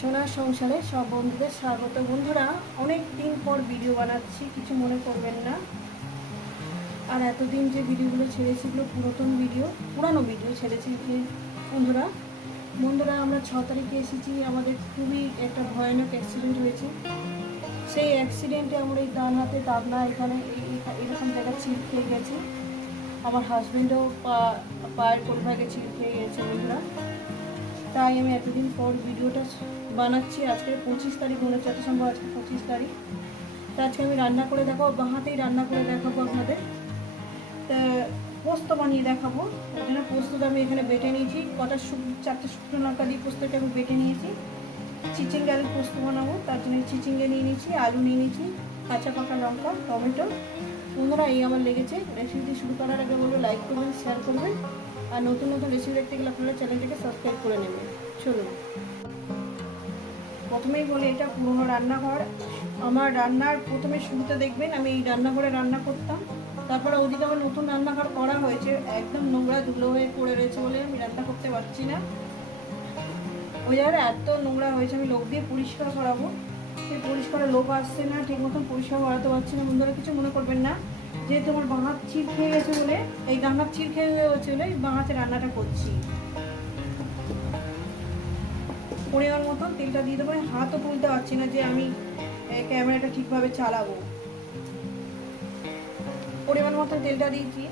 সোনার সংসারে সব বন্ধুদের স্বাগত। বন্ধুরা, অনেক দিন পর ভিডিও বানাচ্ছি, কিছু মনে করবেন না। আর এতদিন যে ভিডিওগুলো ছেড়েছি, এগুলো পুরাতন ভিডিও পুরানো ভিডিও ছেড়েছি বন্ধুরা। বন্ধুরা, আমরা ছ তারিখে এসেছি, আমাদের খুবই একটা ভয়ানক অ্যাক্সিডেন্ট হয়েছে। সেই অ্যাক্সিডেন্টে আমার এই ডান হাতে দাবনা এখানে এরকম জায়গা ছিট খেয়ে গেছে। আমার হাজব্যান্ডও পা, পায়ের কোলভাগে ছিট খেয়ে গেছে তাই আমি এতদিন পর ভিডিওটা বানাচ্ছি। আজকে পঁচিশ তারিখ, মনে হচ্ছে সম্ভব আজকে পঁচিশ তারিখ। তা আজকে আমি রান্না করে দেখাবো বাহাতেই রান্না করে দেখাবো আপনাদের। তা পোস্ত বানিয়ে দেখাবো। ওই জন্য পোস্তটা আমি এখানে বেটে নিয়েছি। কটা চারটে শুকনো লঙ্কা দিয়ে পোস্তটা আমি বেটে নিয়েছি। চিচিঙ্গে আলু পোস্ত বানাবো। তার জন্য চিচিঙ্গে নিয়ে নিয়েছি, আলু নিয়ে নিয়েছি, কাঁচা পাকা লঙ্কা, টমেটো বন্ধুরা, এই আমার লেগেছে। রেসিপিটি শুরু করার আগে বলব লাইক করবেন শেয়ার করবেন আর নতুন নতুন রেসিপি দেখতে গেলে আপনারা চ্যানেলটিকে সাবস্ক্রাইব করে নেবেন। চলুন। প্রথমেই বলি, এটা পুরোনো রান্নাঘর। আমার রান্নার প্রথমে শুরুতে দেখবেন, আমি এই রান্নাঘরে রান্না করতাম। তারপরে ওদিকে আমার নতুন রান্নাঘর করা হয়েছে। একদম নোংরা ধুলো হয়ে পড়ে রয়েছে বলে আমি রান্না করতে পারছি না। ওই জায়গাটা এত নোংরা হয়েছে, আমি লোক দিয়ে পরিষ্কার করাবো। সেই পরিষ্কারের লোক আসছে না, ঠিক মতন পরিষ্কার করাতে পারছি না। বন্ধুরা, কিছু মনে করবেন না। যেহেতু আমার বাঁ চির খেয়ে গেছে বলে, এই ডান হাত চির খেয়ে গেছে বলে বাঁ হাতে রান্নাটা করছি। পরিমাণ মতন তেলটা দিয়ে দেবো। হাতও তুলতে পারছি না যে আমি ক্যামেরাটা ঠিকভাবে চালাবো। পরিমাণ মতন তেলটা দিয়েছি।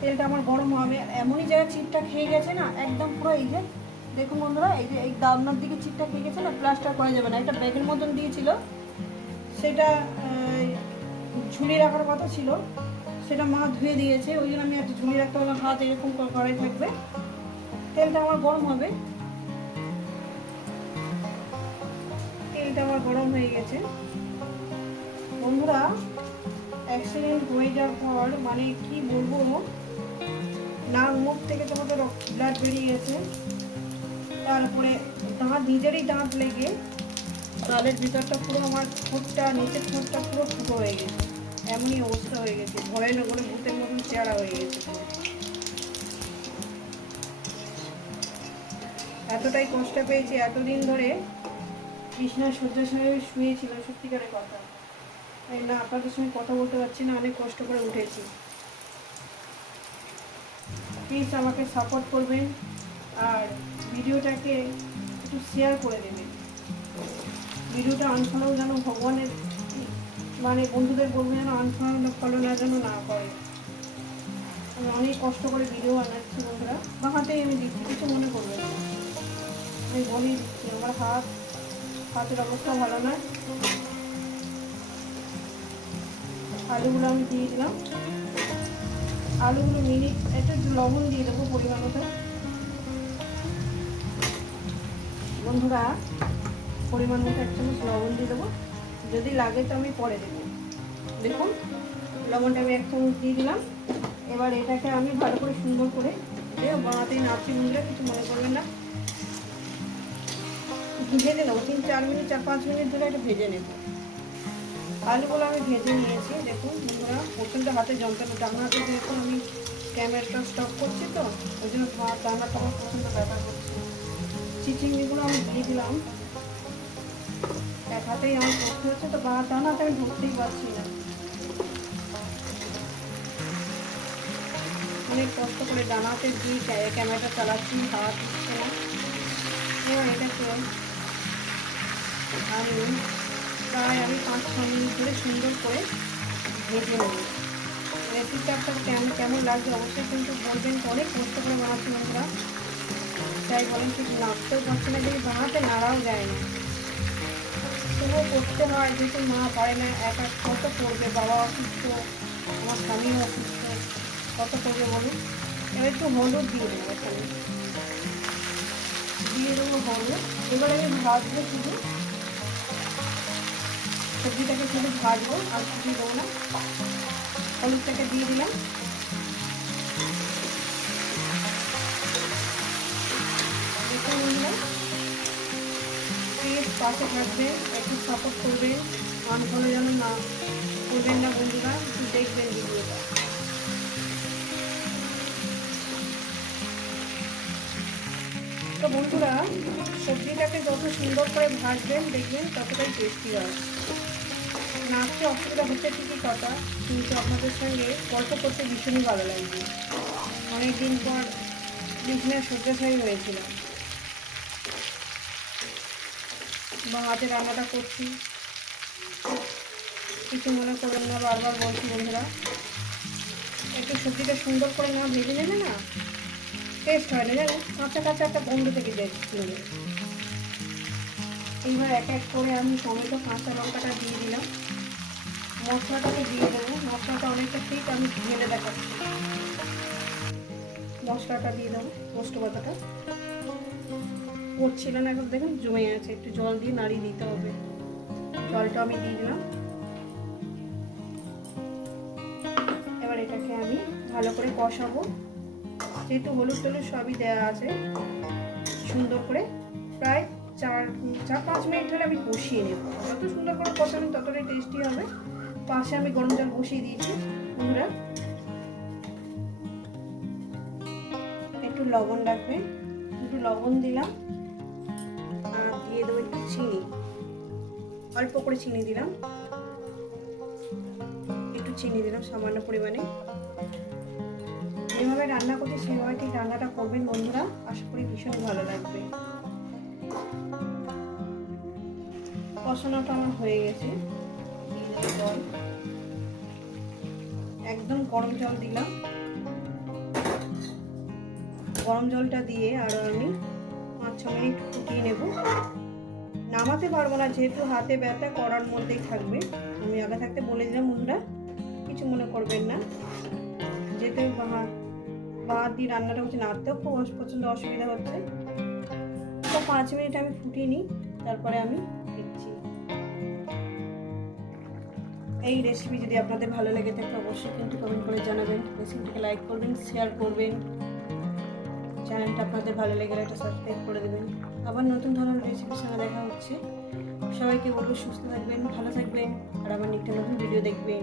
তেলটা আমার গরম হবে। এমনই জায়গায় চিপটা খেয়ে গেছে না, একদম পুরো এই যে দেখুন বন্ধুরা, এই যে এই দামনার দিকে ঠিকঠাক হয়ে গেছে না, প্লাস্টার করা যাবে না। একটা ব্যাগের মতন দিয়েছিল। সেটা ঝুলিয়ে রাখার কথা ছিল। সেটা মা ধুয়ে দিয়েছে, ওই জন্য আমি একটা ঝুলিয়ে রাখতে পারলাম হাত এরকম করাই থাকবে। তেলটা আমার গরম হবে। তেলটা আমার গরম হয়ে গেছে। বন্ধুরা অ্যাক্সিডেন্ট হয়ে যাওয়ার পর মানে কি বলব নাক মুখ থেকে তোমাদের ব্লাড বেরিয়ে গেছে। তারপরে দাঁত, নিজেরই দাঁত লেগে গালের ভিতরটা পুরো আমার ঠোঁটটা, নিচের ঠোঁটটা পুরো ফুটো হয়ে গেছে। এমনই অবস্থা হয়ে গেছে ভয়ে করে ভূতের মতন চেহারা হয়ে গেছে। এতটাই কষ্ট পেয়েছি, এতদিন ধরে কৃষ্ণা শয্যাশায়ে শুয়েছিল, সত্যিকারের কথা। তাই না আপনাদের সঙ্গে কথা বলতে পারছি না, অনেক কষ্ট করে উঠেছি। প্লিজ আমাকে সাপোর্ট করবেন, আর ভিডিওটাকে একটু শেয়ার করে দেবেন ভিডিওটা আনফলো যেন ভগবানের মানে বন্ধুদের বলব যেন আনফলো ফলো না যেন না করে। আমি অনেক কষ্ট করে ভিডিও বানাচ্ছি বন্ধুরা। বা হাতেই আমি দিচ্ছি কিছু মনে করবেন না। আমি বলি দিচ্ছি আমার হাত, হাতের অবস্থা ভালো না আলুগুলো আমি দিয়ে দিলাম। আলুগুলো মিনিট, একটু লবণ দিয়ে দেবো পরিমাণ মতো। বন্ধুরা, পরিমাণ মতো এক চামচ লবণ দিয়ে দেবো। যদি লাগে তো আমি পরে দেবো। দেখুন, লবণটা আমি এক চামচ দিয়ে দিলাম। এবার এটাকে আমি ভালো করে সুন্দর করে বানাতেই নাচি বন্ধুরা কিছু মনে করবেন না। ভেজে নেব। তিন, চার মিনিট, চার, পাঁচ মিনিট ধরে এটা ভেজে নেব। আলুগুলো আমি ভেজে নিয়েছি। দেখুন, বন্ধুরা, প্রচণ্ড হাতে যন্ত্রণা। ডান হাতে দেখুন আমি ক্যামেরাটা স্টপ করছি তো, ওই জন্য হাতটা আমার প্রচণ্ড ব্যথা করছে। চিচিংড়িগুলো আমি দিয়ে দিলাম এক হাতেই আমার করতে হচ্ছে, তো বা ডান হাতে আমি ধরতেই পারছি না। অনেক কষ্ট করে ডান হাতে দিয়ে ক্যা- ক্যামেরাটা চালাচ্ছি হাত দিচ্ছে না। এবার এটাকে আমি প্রায় আমি পাঁচ ছ মিনিট ধরে সুন্দর করে ভেজে নেব। রেসিপিটা আপনার কেমন কেমন লাগছে অবশ্যই কিন্তু বলবেন অনেক কষ্ট করে বানাচ্ছি বন্ধুরা। তাই বলেন ঠিক নাড়তেও পারছি না, যদি বানাতে নাড়াও যায় না। তবুও করতে হয়, যেহেতু মা পারে না, এক এক কত করবে, বাবা অসুস্থ, আমার স্বামীও অসুস্থ, কত করবে বলুন? এবার একটু হলুদ দিয়ে দেবো এখানে। দিয়ে দেবো হলুদ। এবার আমি ভাজবো শুধু। সবজিটাকে শুধু ভাজবো, আর কিছু দেবো না। হলুদটাকে দিয়ে দিলাম। পাশে থাকবে, একটু সাপোর্ট করবে। আনফলো যেন না করবেন না বন্ধুরা, একটু দেখবেন ভিডিওটা। তো বন্ধুরা, সবজিটাকে যত সুন্দর করে ভাজবেন, দেখবেন ততটাই টেস্টি হয়। নাচতে অসুবিধা হচ্ছে ঠিকই কথা, কিন্তু আপনাদের সঙ্গে গল্প করতে ভীষণই ভালো লাগবে। অনেকদিন পর বিছানায় শয্যাশায়ী হয়েছিলাম। বা হাতে রান্নাটা করছি। কিছু মনে করবেন না, বারবার বলছি বন্ধুরা। একটু সবজিটা সুন্দর করে না ভেজে নেবে না টেস্ট হয় না জানো কাঁচা কাঁচা একটা গন্ধ থেকে চলে। এইবার এক এক করে আমি টমেটো, কাঁচা লঙ্কাটা দিয়ে দিলাম। মশলাটা আমি দিয়ে দেবো। মশলাটা অনেকটা ঠিক আমি ঢেলে দেখাচ্ছি। মশলাটা দিয়ে দেবো, পোস্ত পাতাটা পড়ছিল না, এখন দেখুন জমে আছে। একটু জল দিয়ে নাড়িয়ে দিতে হবে। জলটা আমি দিয়ে দিলাম। এবার এটাকে আমি ভালো করে কষাবো। যেহেতু হলুদ টলুদ সবই দেওয়া আছে, সুন্দর করে প্রায় চার চার পাঁচ মিনিট ধরে আমি কষিয়ে নেব। যত সুন্দর করে কষাবেন ততটাই টেস্টি হবে। পাশে আমি গরম জল বসিয়ে দিয়েছি, বন্ধুরা। একটু লবণ রাখবে একটু লবণ দিলাম। অল্প করে চিনি দিলাম। একটু চিনি দিলাম সামান্য পরিমাণে। যেভাবে রান্না করছি সেভাবে ঠিক রান্নাটা করবেন বন্ধুরা। আশা করি ভীষণ ভালো লাগবে। কষানোটা আমার হয়ে গেছে। জল একদম গরম জল দিলাম। গরম জলটা দিয়ে আরও আমি পাঁচ ছ মিনিট ফুটিয়ে নেব। নামাতে পারব না, যেহেতু হাতে ব্যথা করার মধ্যেই থাকবে। আমি আগে থাকতে বলে দিলাম বন্ধুরা কিছু মনে করবেন না। যেহেতু বাদ দিয়ে রান্নাটা হচ্ছে নাড়তেও খুব প্রচণ্ড অসুবিধা হচ্ছে। তো পাঁচ মিনিট আমি ফুটিয়ে নিই, তারপরে আমি দিচ্ছি। এই রেসিপি যদি আপনাদের ভালো লেগে থাকে, অবশ্যই কিন্তু কমেন্ট করে জানাবেন। রেসিপিটাকে লাইক করবেন শেয়ার করবেন। চ্যানেলটা আপনাদের ভালো লেগে একটা সাবস্ক্রাইব করে দেবেন। আবার নতুন ধরনের রেসিপির সঙ্গে দেখা হচ্ছে। সবাইকে বলব সুস্থ থাকবেন, ভালো থাকবেন, আর আবার একটা নতুন ভিডিও দেখবেন।